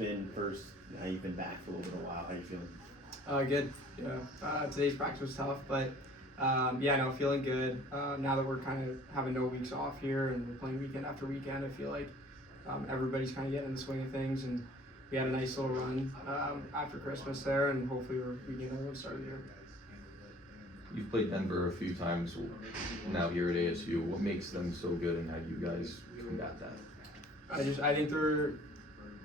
been first? Now you've been back for a little bit of a while. How you feeling? Good. Yeah. Today's practice was tough, but feeling good. Now that we're kind of having no weeks off here and we're playing weekend after weekend, I feel like everybody's kind of getting in the swing of things, and we had a nice little run after Christmas there, and hopefully we get another one started here. You've played Denver a few times now here at ASU. What makes them so good, and how do you guys combat that? I think they're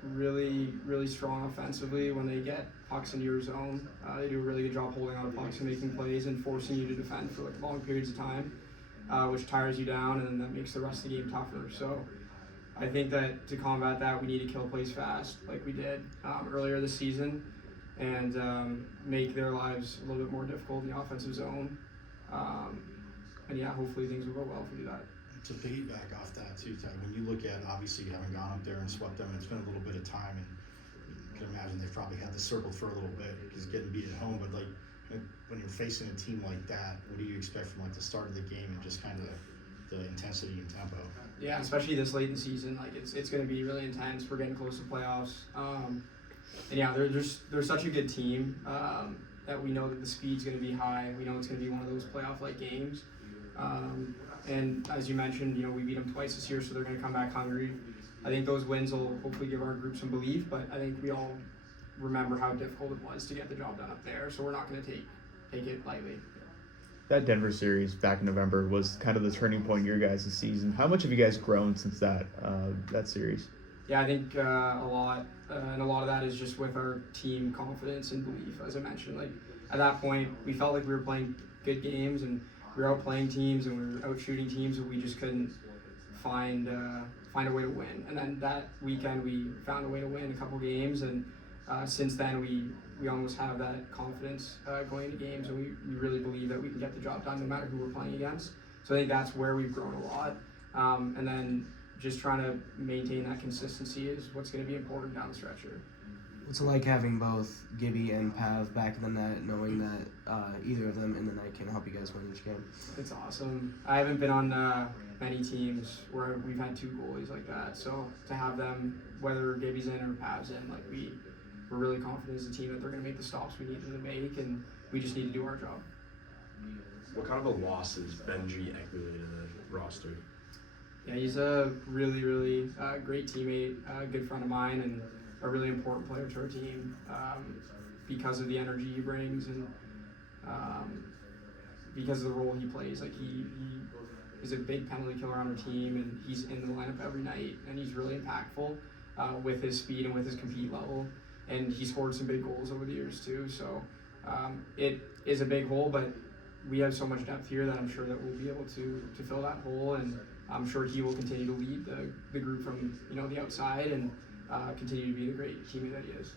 really, really strong offensively when they get pucks into your zone. They do a really good job holding on to pucks and making plays and forcing you to defend for like long periods of time, which tires you down, and then that makes the rest of the game tougher. So I think that to combat that, we need to kill plays fast like we did earlier this season, and make their lives a little bit more difficult in the offensive zone. Hopefully things will go well if we do that. To piggyback off that too, Ted, when you look at, obviously you haven't gone up there and swept them, and it's been a little bit of time, and you can imagine they've probably had this circled for a little bit because getting beat at home, but like when you're facing a team like that, what do you expect from like the start of the game and just kind of the intensity and tempo? Yeah, especially this late in the season, like it's going to be really intense. We're getting close to playoffs, they're such a good team that we know that the speed's going to be high. We know it's going to be one of those playoff-like games. And as you mentioned, we beat them twice this year, so they're going to come back hungry. I think those wins will hopefully give our group some belief, but I think we all remember how difficult it was to get the job done up there, so we're not going to take it lightly. That Denver series back in November was kind of the turning point in your guys' season. How much have you guys grown since that series? Yeah, I think a lot, and a lot of that is just with our team confidence and belief. As I mentioned, like at that point, we felt like we were playing good games, and we were outplaying teams, and we were out shooting teams, and we just couldn't find a way to win. And then that weekend, we found a way to win a couple games, and since then we almost have that confidence going into games, and we really believe that we can get the job done no matter who we're playing against. So I think that's where we've grown a lot, and then just trying to maintain that consistency is what's going to be important down the stretch here. What's it like having both Gibby and Pav back in the net, knowing that either of them in the night can help you guys win each game? It's awesome. I haven't been on many teams where we've had two goalies like that, so to have them, whether Gibby's in or Pav's in, like we're really confident as a team that they're going to make the stops we need them to make, and we just need to do our job. What kind of a loss is Benji Egley to the roster? Yeah, he's a really, really great teammate, a good friend of mine, and a really important player to our team because of the energy he brings and because of the role he plays. Like he is a big penalty killer on our team, and he's in the lineup every night, and he's really impactful with his speed and with his compete level. And he scored some big goals over the years too. So it is a big hole, but we have so much depth here that I'm sure that we'll be able to fill that hole, and I'm sure he will continue to lead the group from the outside and continue to be the great teammate that he is.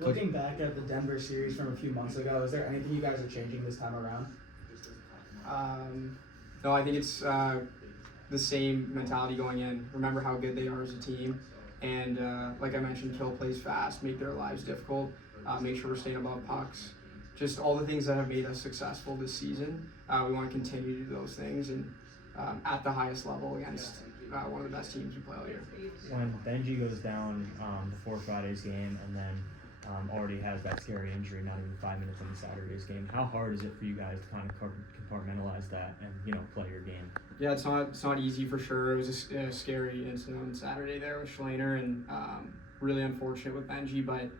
Looking back at the Denver series from a few months ago, is there anything you guys are changing this time around? No, I think it's the same mentality going in. Remember how good they are as a team, and like I mentioned, kill plays fast, make their lives difficult, make sure we're staying above pucks. Just all the things that have made us successful this season. We want to continue to do those things, and at the highest level against one of the best teams we play all year. When Benji goes down before Friday's game, and then already has that scary injury not even 5 minutes into Saturday's game, how hard is it for you guys to kind of compartmentalize that and play your game? Yeah, it's not easy for sure. It was a scary incident on Saturday there with Schlainer, and really unfortunate with Benji, but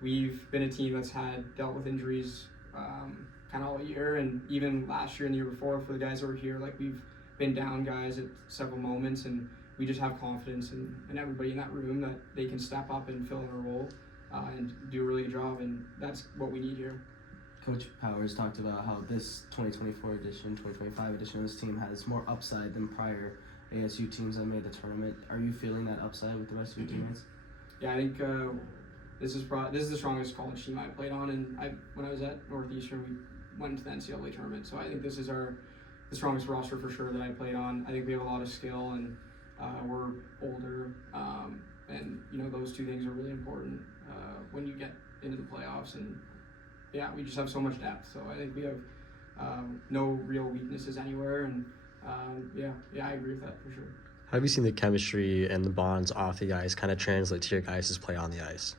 we've been a team that's dealt with injuries kind of all year, and even last year and the year before for the guys that were here, like we've been down guys at several moments, and we just have confidence in everybody in that room that they can step up and fill in a role and do a really good job, and that's what we need here. Coach Powers talked about how this 2024 edition, 2025 edition of this team has more upside than prior ASU teams that made the tournament. Are you feeling that upside with the rest of your teammates? Yeah, I think this is the strongest college team I played on, and when I was at Northeastern, we went to the NCAA tournament, so I think this is the strongest roster for sure that I played on. I think we have a lot of skill, and we're older, and those two things are really important when you get into the playoffs. And yeah, we just have so much depth, so I think we have no real weaknesses anywhere, and I agree with that for sure. How have you seen the chemistry and the bonds off the ice kind of translate to your guys' play on the ice?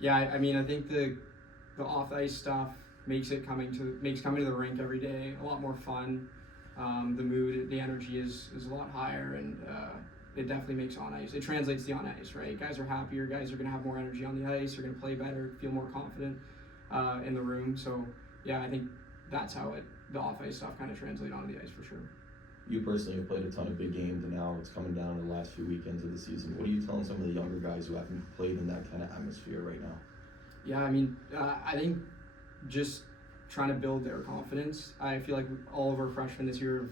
Yeah, I mean, I think the off the ice stuff makes coming to the rink every day a lot more fun. The mood, the energy is a lot higher, and it definitely makes on ice. It translates to the on ice, right? Guys are happier. Guys are going to have more energy on the ice. They're going to play better, feel more confident in the room. So yeah, I think that's how the off ice stuff kind of translates onto the ice for sure. You personally have played a ton of big games, and now it's coming down to the last few weekends of the season. What are you telling some of the younger guys who haven't played in that kind of atmosphere right now? Yeah, I mean, I think just trying to build their confidence. I feel like all of our freshmen this year,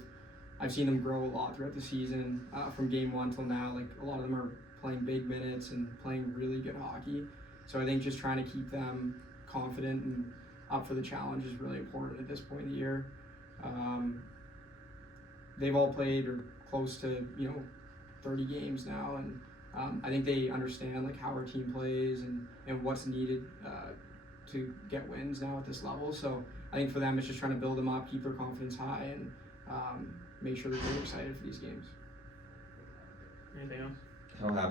I've seen them grow a lot throughout the season, from game one till now. Like, a lot of them are playing big minutes and playing really good hockey. So I think just trying to keep them confident and up for the challenge is really important at this point in the year. They've all played or close to 30 games now, and I think they understand like how our team plays and what's needed to get wins now at this level. So I think for them it's just trying to build them up, keep their confidence high, and make sure that they're excited for these games. Anything else? How happy